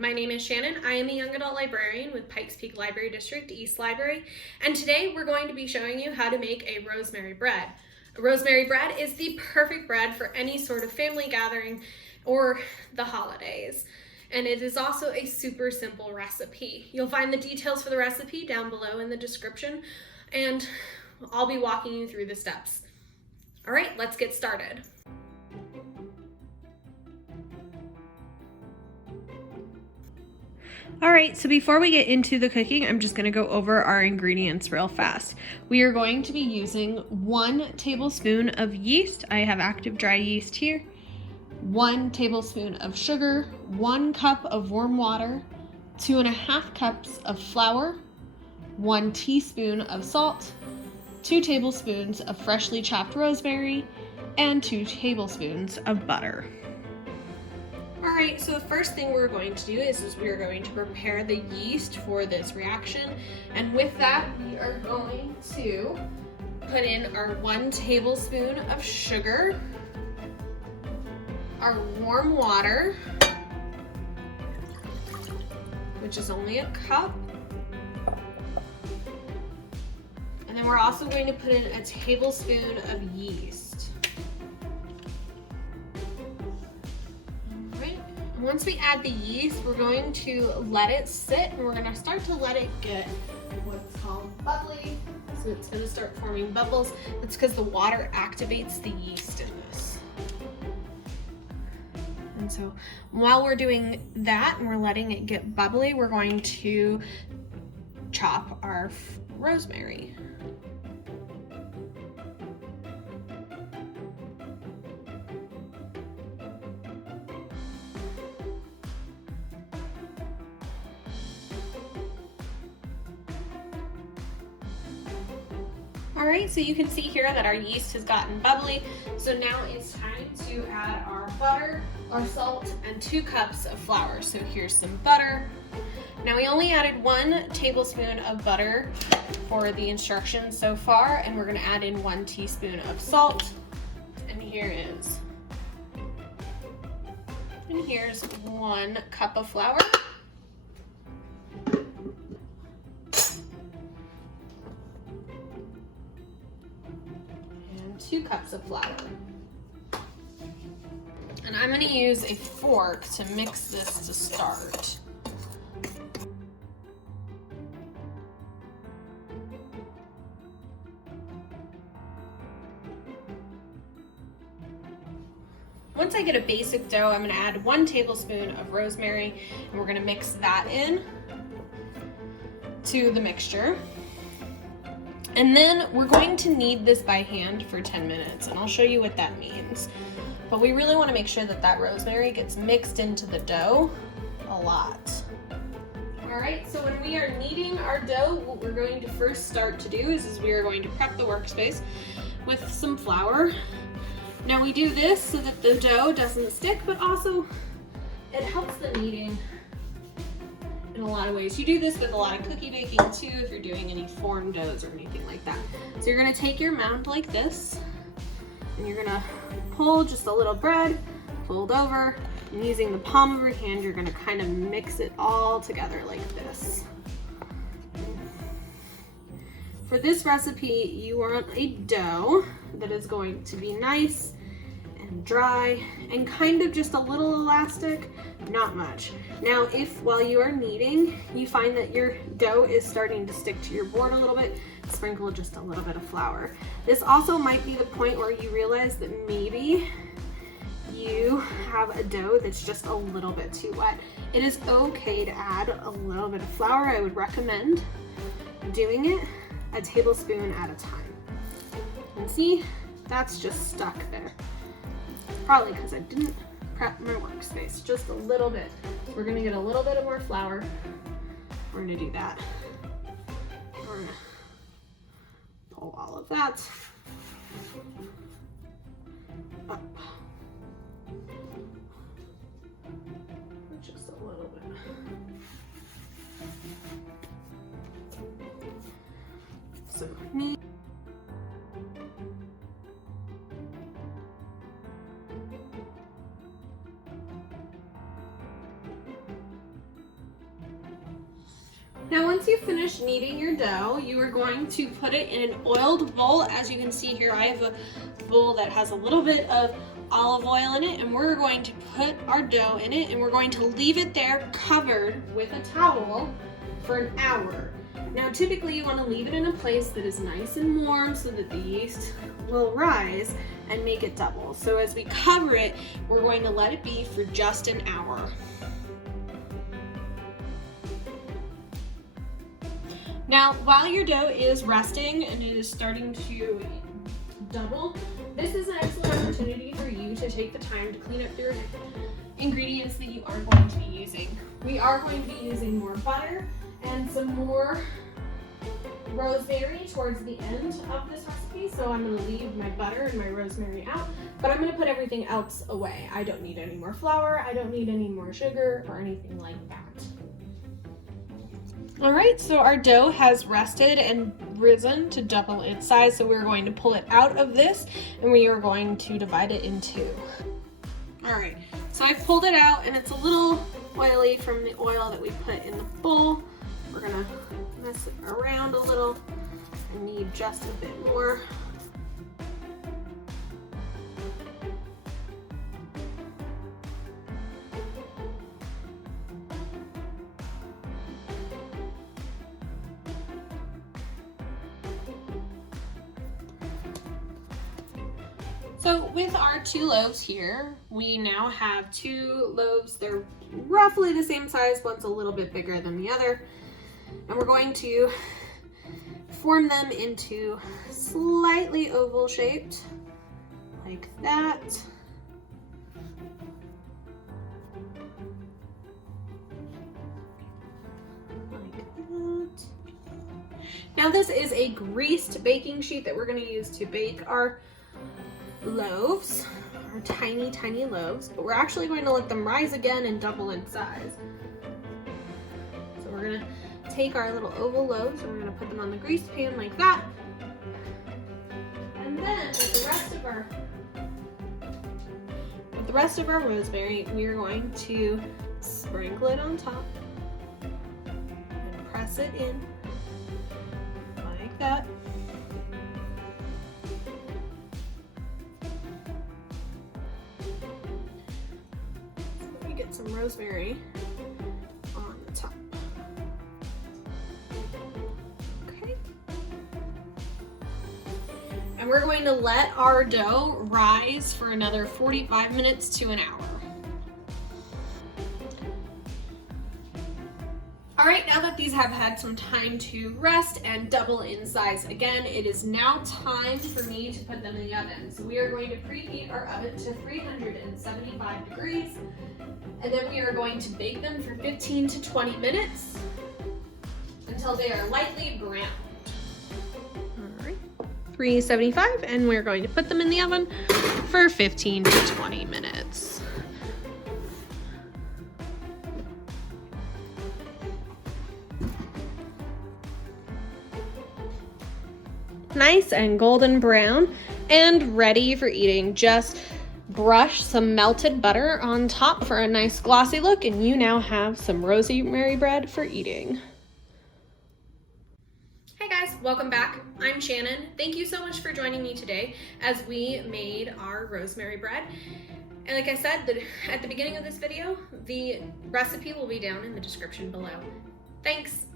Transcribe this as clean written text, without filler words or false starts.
my name is Shannon. I am a young adult librarian with Pikes Peak Library District East Library, and today we're going to be showing you how to make a rosemary bread. A rosemary bread is the perfect bread for any sort of family gathering or the holidays, and it is also a super simple recipe. You'll find the details for the recipe down below in the description, and I'll be walking you through the steps. All right, let's get started. All right, so before we get into the cooking, I'm just gonna go over our ingredients real fast. We are going to be using 1 tablespoon of yeast. I have active dry yeast here. 1 tablespoon of sugar, 1 cup of warm water, 2.5 cups of flour, 1 teaspoon of salt, 2 tablespoons of freshly chopped rosemary, and 2 tablespoons of butter. All right, so the first thing we're going to do is we are going to prepare the yeast for this reaction. And with that, we are going to put in our 1 tablespoon of sugar, our warm water, which is only a cup. And then we're also going to put in a tablespoon of yeast. Once we add the yeast, we're going to let it sit, and we're going to start to let it get what's called bubbly. So it's going to start forming bubbles. That's because the water activates the yeast in this. And so while we're doing that and we're letting it get bubbly, we're going to chop our rosemary. All right, so you can see here that our yeast has gotten bubbly. So now it's time to add our butter, our salt, and 2 cups of flour. So here's some butter. Now we only added 1 tablespoon of butter for the instructions so far, and we're gonna add in 1 teaspoon of salt. And here's 1 cup of flour. And 2 cups of flour. And I'm going to use a fork to mix this to start. Once I get a basic dough, I'm going to add 1 tablespoon of rosemary, and we're going to mix that in to the mixture. And then we're going to knead this by hand for 10 minutes, and I'll show you what that means. But we really want to make sure that that rosemary gets mixed into the dough a lot. All right, so when we are kneading our dough, what we're going to first start to do is we are going to prep the workspace with some flour. Now we do this so that the dough doesn't stick, but also it helps the kneading in a lot of ways. You do this with a lot of cookie baking too, if you're doing any form doughs or anything like that. So you're gonna take your mound like this, and you're gonna pull just a little bread, fold over, and using the palm of your hand, you're gonna kind of mix it all together like this. For this recipe, you want a dough that is going to be nice and dry and kind of just a little elastic, not much. Now, if while you are kneading, you find that your dough is starting to stick to your board a little bit, sprinkle just a little bit of flour. This also might be the point where you realize that maybe you have a dough that's just a little bit too wet. It is okay to add a little bit of flour. I would recommend doing it a tablespoon at a time. And see, that's just stuck there. Probably because I didn't prep my workspace just a little bit. We're gonna get a little bit of more flour. We're gonna do that. We're gonna pull all of that up. Just a little bit. So knead. Now once you've finished kneading your dough, you are going to put it in an oiled bowl. As you can see here, I have a bowl that has a little bit of olive oil in it, and we're going to put our dough in it, and we're going to leave it there covered with a towel for an hour. Now typically you want to leave it in a place that is nice and warm so that the yeast will rise and make it double. So as we cover it, we're going to let it be for just an hour. Now, while your dough is resting and it is starting to double, this is an excellent opportunity for you to take the time to clean up your ingredients that you are going to be using. We are going to be using more butter and some more rosemary towards the end of this recipe, so I'm going to leave my butter and my rosemary out, but I'm going to put everything else away. I don't need any more flour, I don't need any more sugar or anything like that. All right, so our dough has rested and risen to double its size, so we're going to pull it out of this and we are going to divide it in two. All right, so I've pulled it out and it's a little oily from the oil that we put in the bowl. We're gonna mess it around a little and knead just a bit more. So with our 2 loaves here, we now have 2 loaves. They're roughly the same size, one's a little bit bigger than the other. And we're going to form them into slightly oval shaped, like that. Like that. Now this is a greased baking sheet that we're going to use to bake our loaves, our tiny, tiny loaves, but we're actually going to let them rise again and double in size. So we're going to take our little oval loaves and we're going to put them on the greased pan like that. And then with the rest of our rosemary, we are going to sprinkle it on top and press it in like that. Get some rosemary on the top. Okay. And we're going to let our dough rise for another 45 minutes to an hour. All right, now that these have had some time to rest and double in size again, it is now time for me to put them in the oven. So we are going to preheat our oven to 375 degrees, and then we are going to bake them for 15 to 20 minutes until they are lightly browned. All right, 375, and we're going to put them in the oven for 15 to 20 minutes. Nice and golden brown and ready for eating. Just brush some melted butter on top for a nice glossy look, and you now have some rosemary bread for eating. Hey guys, welcome back. I'm Shannon. Thank you so much for joining me today as we made our rosemary bread. And like I said at the beginning of this video, the recipe will be down in the description below. Thanks.